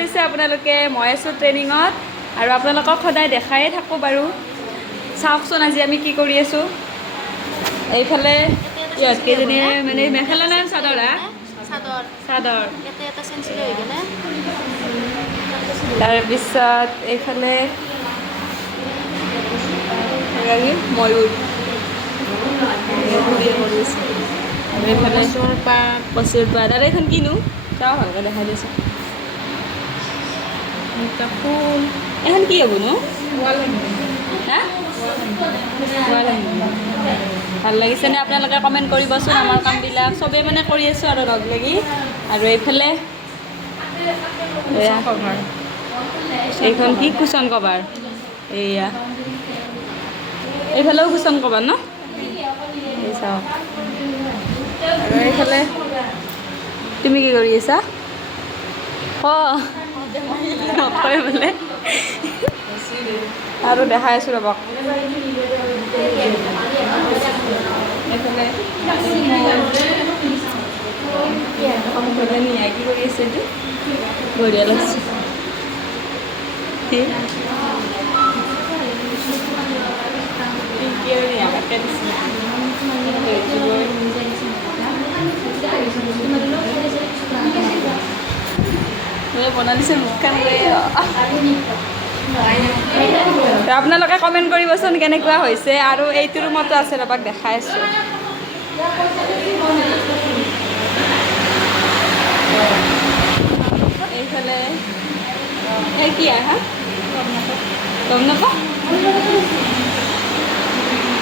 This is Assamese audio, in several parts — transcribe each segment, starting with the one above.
কৰিছে আপোনালোকে? মই আছোঁ ট্ৰেইনিঙত আৰু আপোনালোকক সদায় দেখায়ে থাকোঁ বাৰু। চাওকচোন আজি আমি কি কৰি আছোঁ। এইফালে ইহঁতকেইজনীয়ে মানে মেখেলা নাই চাদৰ হা চাদৰ তাৰপিছত এইফালে ময়ূৰ আৰু এইফালে কচুৰ পাত আৰু এইখন কিনো চাওঁ ভালকৈ দেখাই দিছোঁ। ফুল এখন কি হ'বনো? হা ভাল লাগিছেনে? আপোনালোকে কমেণ্ট কৰিবচোন। আমাৰ কামবিলাক চবেই মানে কৰি আছোঁ আৰু লগ লাগি। আৰু এইফালে এইখন কি কুচন কভাৰ, এইয়া এইফালেও কুচন কভাৰ ন? এই চাওক। আৰু এইফালে তুমি কি কৰি আছা? নকয় বোলে আৰু দেখাই আছোঁ ৰ'বক। এইফালে কি কৰি আছে এইটো? বঢ়িয়া লাগছে। বনাই দিছে মুখখন। আপোনালোকে কমেণ্ট কৰিবচোন কেনেকুৱা হৈছে। আৰু এইটো ৰুমতো আছে ৰ'বাক দেখাই আছোঁ। এইফালে এই কি হা গম নাপাওঁ।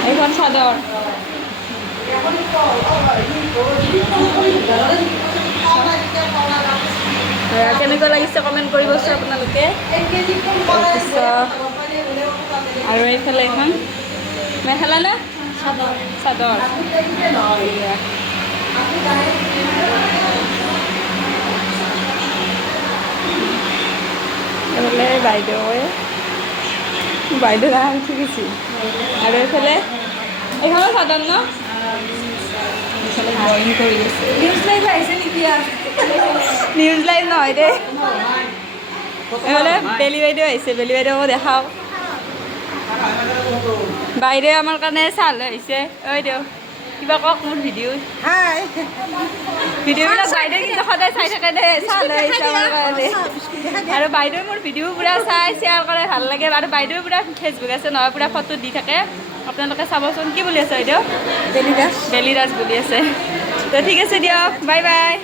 এইখন চাদৰ কেনেকুৱা লাগিছে কমেণ্ট কৰিবচোন আপোনালোকে। আৰু এইফালে এখন মেখেলা না চাদৰ এইফালে বাইদেউ নাম শিকিছি। আৰু এইফালে এইখনো চাদৰ ন? এইফালে ড্ৰয়িং কৰি আছে। নিউজ লাইভ আহিছে নেকি? নিউজ লাইভ নহয় দেই। এইফালে বেলি বাইদেউ আহিছে। বেলি বাইদেউকো দেখাওক। বাইদেউ আমাৰ কাৰণে চাহ লৈ আহিছে। ঐ দেউ কিবা কওক মোৰ ভিডিঅ'বিলাক বাইদেউ কিন্তু সদায় চাই থাকে দেই। চাহ লৈ আহিছে আমাৰ কাৰণে। আৰু বাইদেউ মোৰ ভিডিঅ' পূৰা চাই শ্বেয়াৰ কৰে, ভাল লাগে। আৰু বাইদেউ পূৰা ফেচবুক আছে নহয়, পূৰা ফটো দি থাকে। আপোনালোকে চাবচোন। কি বুলি আছে বাইদেউ? বেলিৰাজ বুলি আছে। তো ঠিক আছে দিয়ক, বাই বাই।